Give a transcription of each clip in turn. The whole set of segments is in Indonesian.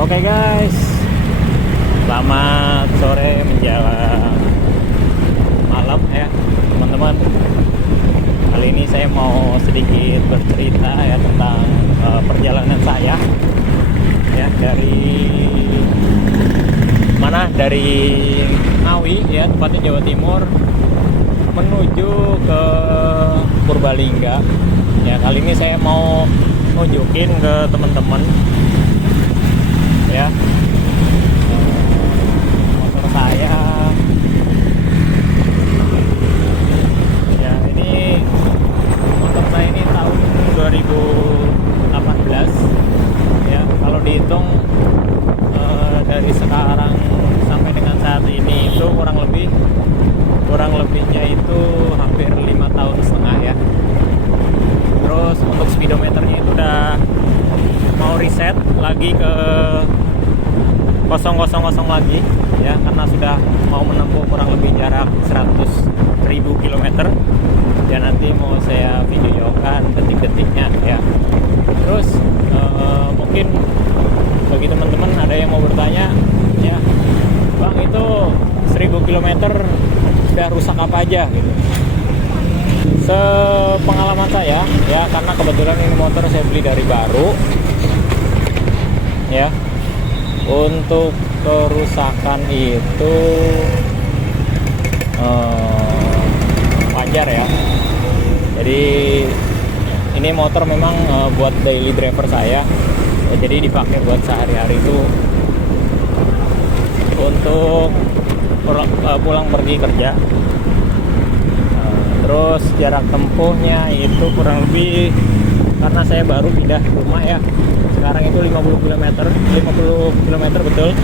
Oke guys, selamat sore menjelang malam ya teman-teman. Kali ini saya mau sedikit bercerita ya tentang perjalanan saya ya dari mana, dari Ngawi ya, tepatnya Jawa Timur, menuju ke Purbalingga ya. Kali ini saya mau nunjukin ke teman-teman ya motor saya ya. Ini motor saya ini tahun 2018 ya. Kalau dihitung dari sekarang sampai dengan saat ini itu kurang lebihnya itu hampir 5,5 tahun ya. Terus untuk speedometernya itu udah mau reset lagi ke 000 lagi ya, karena sudah mau menempuh kurang lebih jarak 100.000 km ya. Nanti mau saya videokan detik-detiknya ya. Terus mungkin bagi teman-teman ada yang mau bertanya ya, Bang, itu 1000 km udah rusak apa aja gitu. Sepengalaman saya ya, karena kebetulan ini motor saya beli dari baru ya. Untuk kerusakan itu wajar ya. Jadi ini motor memang buat daily driver saya ya, jadi dipakai buat sehari-hari itu untuk pulang pergi kerja. Terus jarak tempuhnya itu kurang lebih, karena saya baru pindah rumah ya, sekarang itu 50 km betul,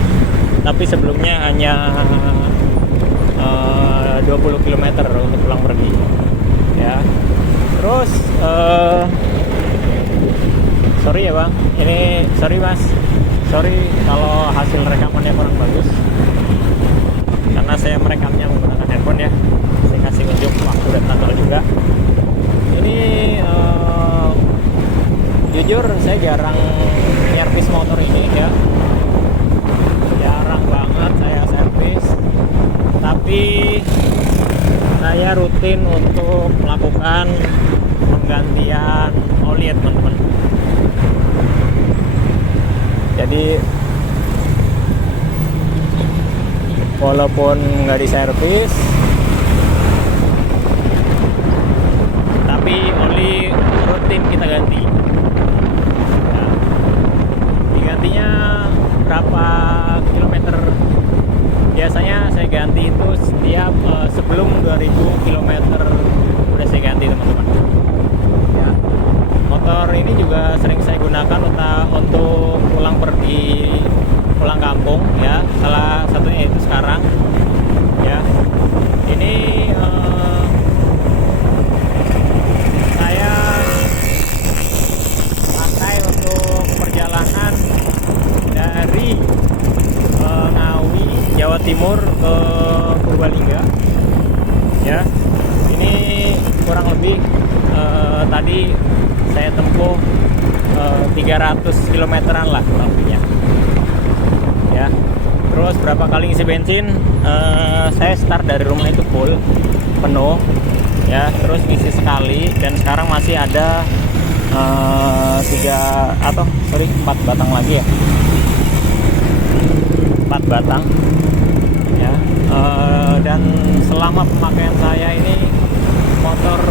tapi sebelumnya hanya 20 km untuk pulang pergi ya. Terus sorry ya Bang, sorry Mas, sorry kalau hasil rekamannya kurang bagus, karena saya merekamnya menggunakan handphone ya. Saya kasih unjuk waktu dan tanggal juga. Ini jujur saya jarang nyervis motor ini ya, jarang banget saya servis, tapi saya rutin untuk melakukan penggantian oli ya teman-teman. Jadi walaupun nggak diservis, tapi oli rutin kita ganti. Nah, digantinya berapa kilometer? Biasanya saya ganti itu setiap sebelum 2000 km udah saya ganti teman-teman ya. Motor ini juga sering saya gunakan untuk pulang kampung ya. Salah satunya itu sekarang ya. Ini saya pakai untuk perjalanan dari Ngawi, Jawa Timur ke Purbalingga ya. Ini kurang lebih tadi saya tempuh 300 kilometeran lah kurang lebihnya ya. Terus berapa kali ngisi bensin, saya start dari rumah itu full penuh ya, terus ngisi sekali, dan sekarang masih ada 4 batang lagi ya, 4 batang ya. Dan selama pemakaian saya ini motor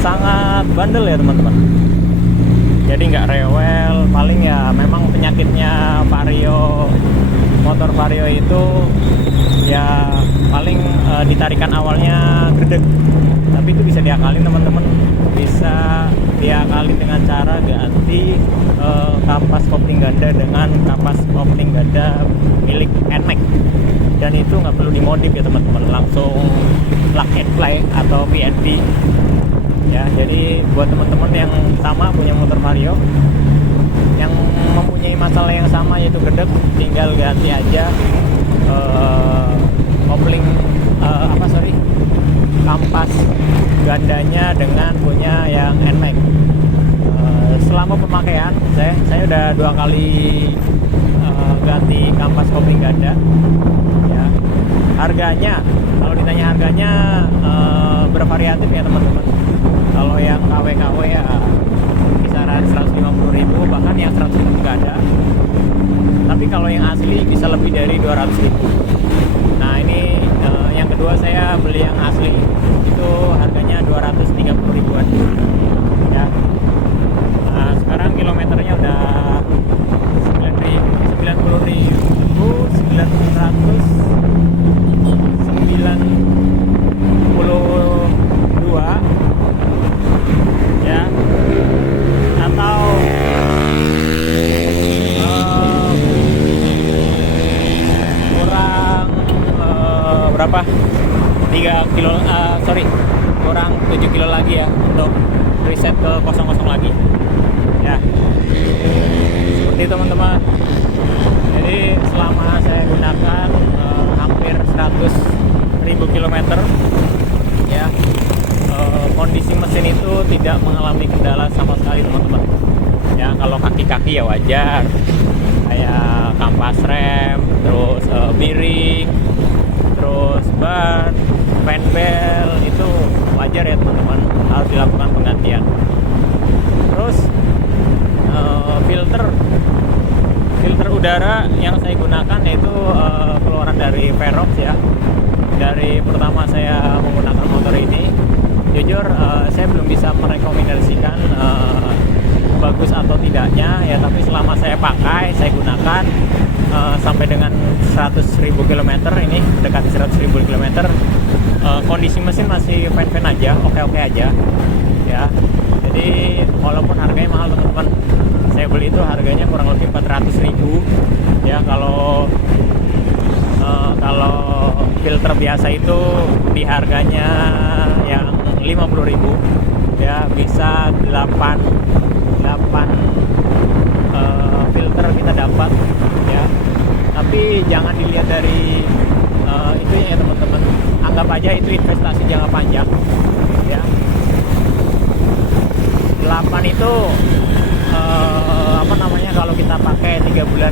sangat bandel ya teman-teman. Jadi nggak rewel. Paling ya memang penyakitnya Vario, motor Vario itu ya paling ditarikan awalnya gredeg, tapi itu bisa diakalin teman-teman. Bisa diakalin dengan cara ganti kapas kopling ganda dengan kapas kopling ganda milik NMAX, dan itu nggak perlu dimodif ya teman-teman, langsung plug and play atau PNP ya. Jadi buat teman-teman yang sama punya motor Vario, yang mempunyai masalah yang sama yaitu gredeg, tinggal ganti aja kopling kampas gandanya dengan punya yang NMAX. Selama pemakaian Saya udah 2 kali ganti kampas kopling ganda. Ya. Harganya, kalau ditanya harganya bervariatif ya teman-teman. Kalau yang KW-KW ya kisaran 150.000, bahkan yang 100.000 juga ada. Tapi kalau yang asli bisa lebih dari 200.000. Nah ini yang kedua saya beli yang asli, itu harganya 230.000-an. Ya. Nah, sekarang kilometernya udah 90.992 ya, atau kurang berapa 3 kilo kurang 7 kilo lagi ya untuk reset ke kosong-kosong lagi ya, seperti itu teman-teman. Jadi selama saya gunakan hampir 100.000 kilometer ya, kondisi mesin itu tidak mengalami kendala sama sekali teman-teman ya. Kalau kaki-kaki ya wajar, kayak kampas rem, terus bearing, terus ban, fan bel, itu wajar ya teman-teman, harus dilakukan penggantian. Terus filter udara yang saya gunakan yaitu keluaran dari Verox ya. Dari pertama saya menggunakan motor ini, jujur saya belum bisa merekomendasikan bagus atau tidaknya ya, tapi selama saya pakai, saya gunakan sampai dengan 100.000 km ini, mendekati 100.000 km, kondisi mesin masih fine-fine aja, oke-oke aja ya. Jadi walaupun harganya mahal teman-teman, saya beli itu harganya kurang lebih 400.000 ya. Kalau filter biasa itu di harganya yang 50.000 ya, bisa 8 filter kita dapat ya. Tapi jangan dilihat dari itu ya teman-teman, anggap aja itu investasi jangka panjang ya. 8 itu kalau kita pakai 3 bulan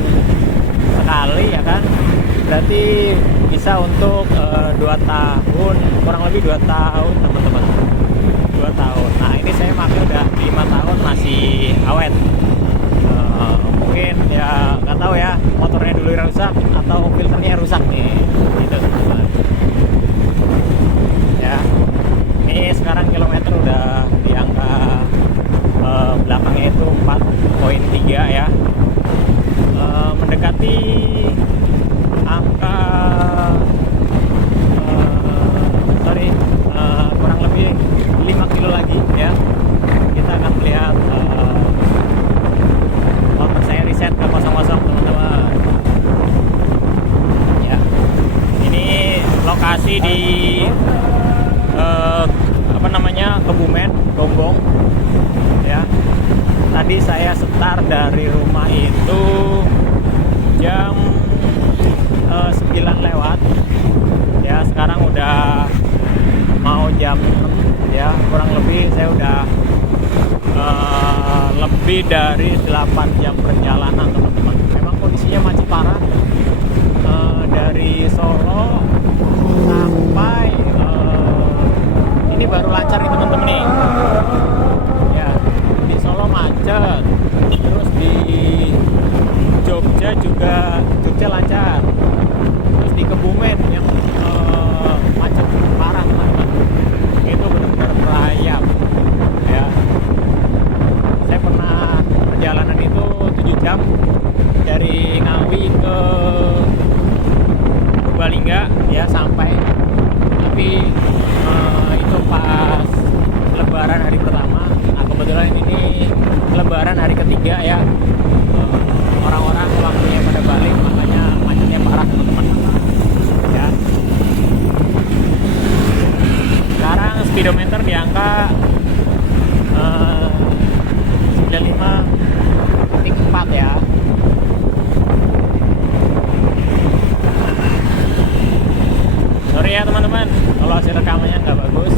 sekali ya kan, berarti bisa untuk 2 tahun, kurang lebih 2 tahun teman-teman, 2 tahun. Nah ini saya pakai udah 5 tahun masih awet. Mungkin ya nggak tahu ya, motornya dulu rusak atau filternya rusak nih gitu teman-teman ya. Ini sekarang kilometer udah di angka belakangnya itu 4,3 ya, mendekati angka kurang lebih 5 kilo lagi ya. Kita akan melihat motor saya reset ke kosong-kosong teman-teman ya. Ini lokasi di Kebumen, Gonggong ya. Tadi saya start dari rumah itu jam 9 lewat ya, sekarang udah mau jam 6 ya, kurang lebih saya udah lebih dari 8 jam perjalanan teman-teman. Memang kondisinya macet parah, dari Solo sampai ini baru lancar nih teman-teman nih ya. Di Solo macet, terus di Jogja juga lancar, terus di Kebumen yang macet parah teman-teman, itu benar-benar merayap ya. Saya pernah perjalanan itu 7 jam dari Ngawi ke Purbalingga ya sampai, tapi itu pas Lebaran hari pertama. Nah kebetulan ini Lebaran hari ketiga ya, orang-orang waktunya pada balik, makanya macetnya parah teman-teman ya. Sekarang speedometer di angka 95.4 ya. Sorry ya teman-teman kalau hasil rekamannya nggak bagus.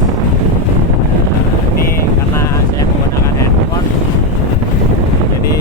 Ini karena saya menggunakan handphone, jadi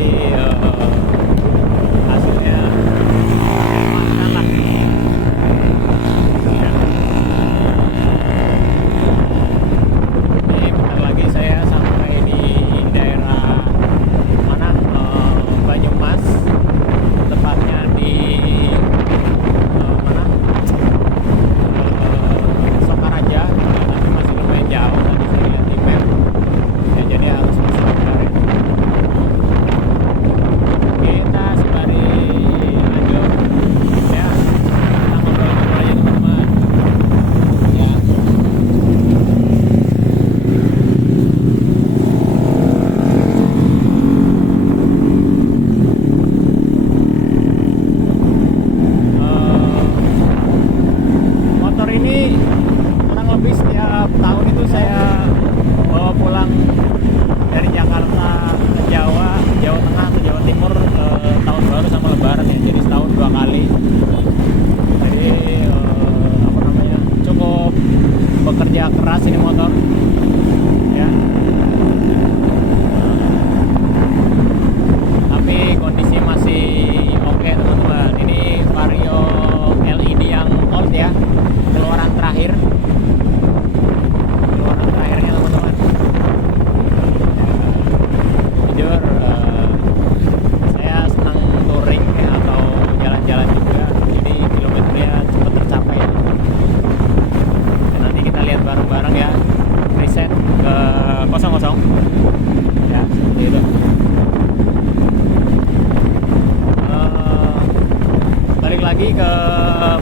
ke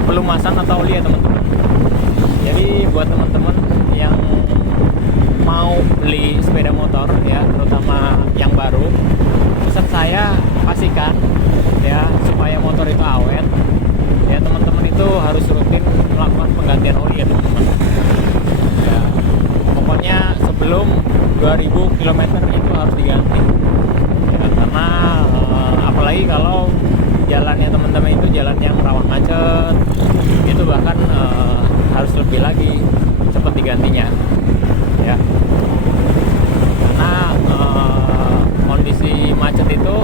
pelumasan atau oli ya teman-teman. Jadi buat teman-teman yang mau beli sepeda motor ya, terutama yang baru, pesan saya pastikan ya supaya motor itu awet ya, teman-teman itu harus rutin melakukan penggantian oli ya teman-teman ya. Pokoknya sebelum 2000 km itu harus diganti ya, karena apalagi kalau jalannya teman-teman itu jalan yang rawan macet, itu bahkan harus lebih lagi cepat digantinya ya, karena kondisi macet itu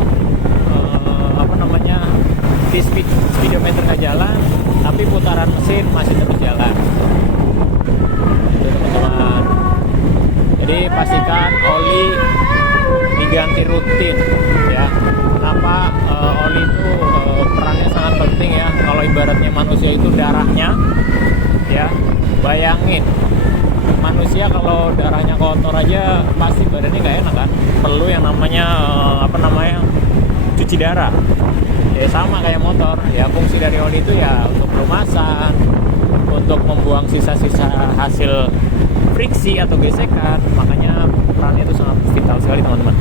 di speedometer nggak jalan tapi putaran mesin masih terus jalan itu teman-teman. Jadi pastikan oli diganti rutin ya. Kenapa oli itu perannya sangat penting ya. Kalau ibaratnya manusia itu darahnya ya, bayangin manusia kalau darahnya kotor aja pasti badannya nggak enak kan, perlu yang namanya cuci darah ya. Sama kayak motor ya, fungsi dari oli itu ya untuk pelumasan, untuk membuang sisa-sisa hasil friksi atau gesekan, makanya perannya itu sangat vital sekali teman-teman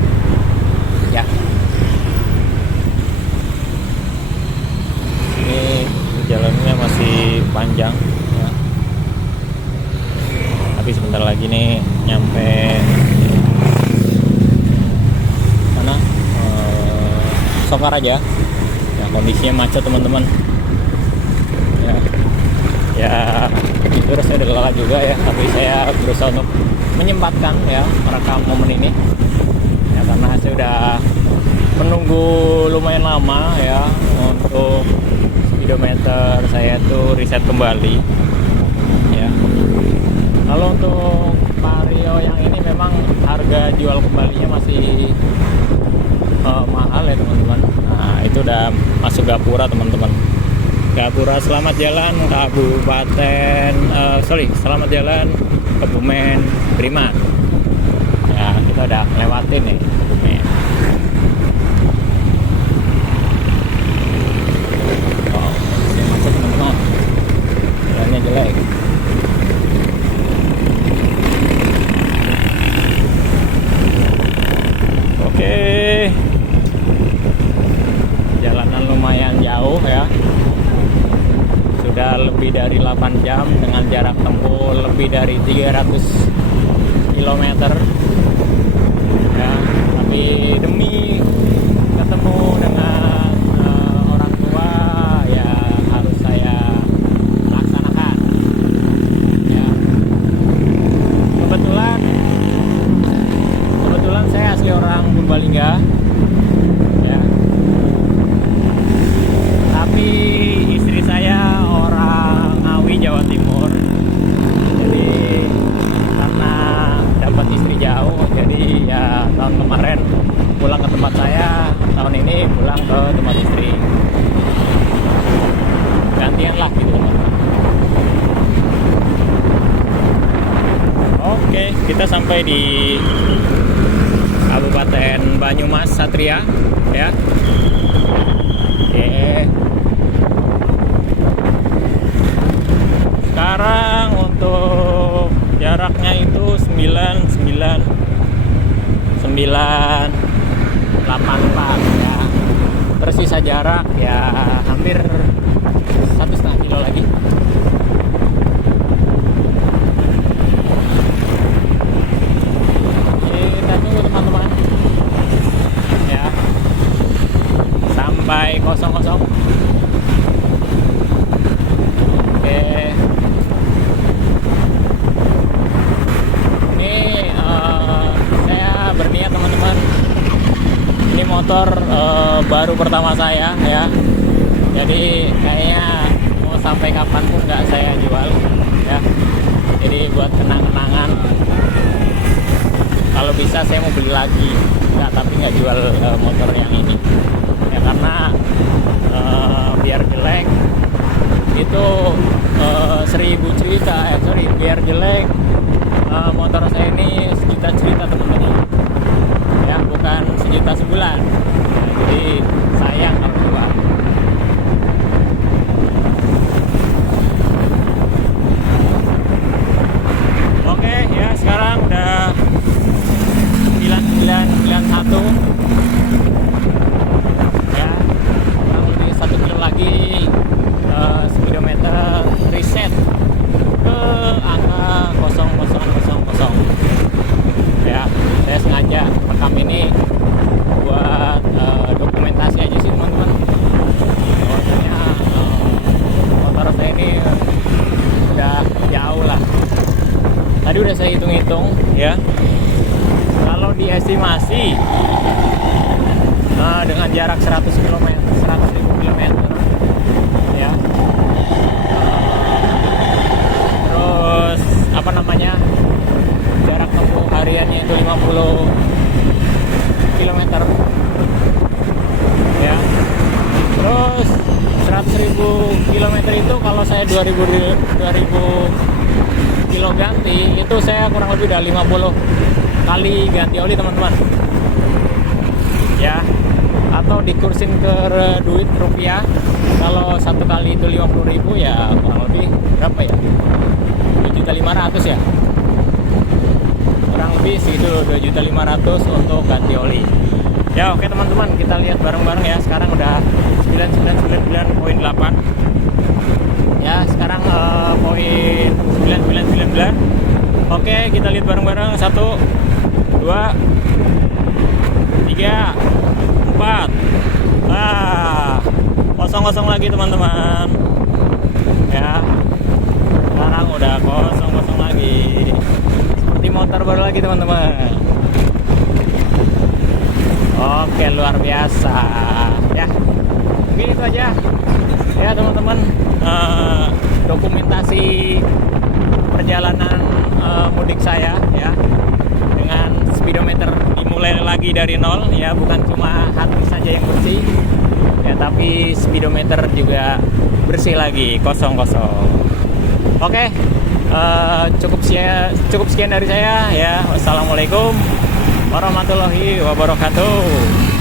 ya. Ini jalannya masih panjang ya, tapi sebentar lagi nih nyampe mana, Sokaraja ya. Kondisinya macet teman-teman ya, jujur saya udah lelah juga ya, tapi saya berusaha untuk menyempatkan ya merekam momen ini ya, karena saya udah menunggu lumayan lama ya untuk speedometer saya tuh reset kembali ya. Kalau untuk Vario yang ini memang harga jual kembalinya masih mahal ya teman-teman. Nah itu udah masuk Gapura teman-teman. Gapura selamat jalan selamat jalan Kebumen Prima ya, kita udah lewatin nih Kebumen. Wow, ini macet teman-teman, jalannya jelek. Oke, jalanan lumayan jauh ya, sudah lebih dari 8 jam dengan jarak tempuh lebih dari 300 km ya, tapi demi ketemu dengan orang tua ya harus saya laksanakan ya. Kebetulan saya asli orang Purbalingga ya, tapi istri saya orang Ngawi, Jawa Timur. Jadi karena dapat istri jauh, jadi ya tahun kemarin pulang ke tempat saya, tahun ini pulang ke tempat istri, gantian lah gitu teman-teman. Oke, kita sampai di Kabupaten Banyumas Satria ya. Oke, sekarang untuk jaraknya itu 984 ya. Tersisa jarak ya hampir 1,5 kilo lagi. Kita tunggu teman-teman ya sampai kosong-kosong. Oke, ini saya berniat teman-teman, ini motor baru pertama saya ya, jadi kayaknya mau sampai kapanpun nggak saya jual ya. Jadi buat kenang-kenangan, kalau bisa saya mau beli lagi nggak, tapi nggak jual motor yang ini ya, karena biar jelek itu 1000 cerita biar jelek motor saya ini sejuta cerita teman-teman ya, bukan sejuta sebulan. Nah, jadi sayang kalau jual. sampai 2000 kilo ganti itu saya kurang lebih udah 50 kali ganti oli teman-teman ya, atau dikursin ke duit rupiah. Kalau satu kali itu 50.000 ya kurang lebih berapa ya, 2.500.000 ya, kurang lebih segitu, 2.500.000 untuk ganti oli ya. Oke teman-teman, kita lihat bareng-bareng ya. Sekarang udah 99.8 ya, sekarang poin 9999. Oke, kita lihat bareng-bareng. 1 2 3 4. Kosong-kosong lagi teman-teman ya. Sekarang udah kosong-kosong lagi, seperti motor baru lagi teman-teman. Oke, luar biasa ya. Mungkin itu aja ya teman-teman, dokumentasi perjalanan mudik saya ya, dengan speedometer dimulai lagi dari nol ya. Bukan cuma hati saja yang bersih ya, tapi speedometer juga bersih lagi, kosong-kosong. Oke, cukup sekian dari saya ya. Wassalamualaikum warahmatullahi wabarakatuh.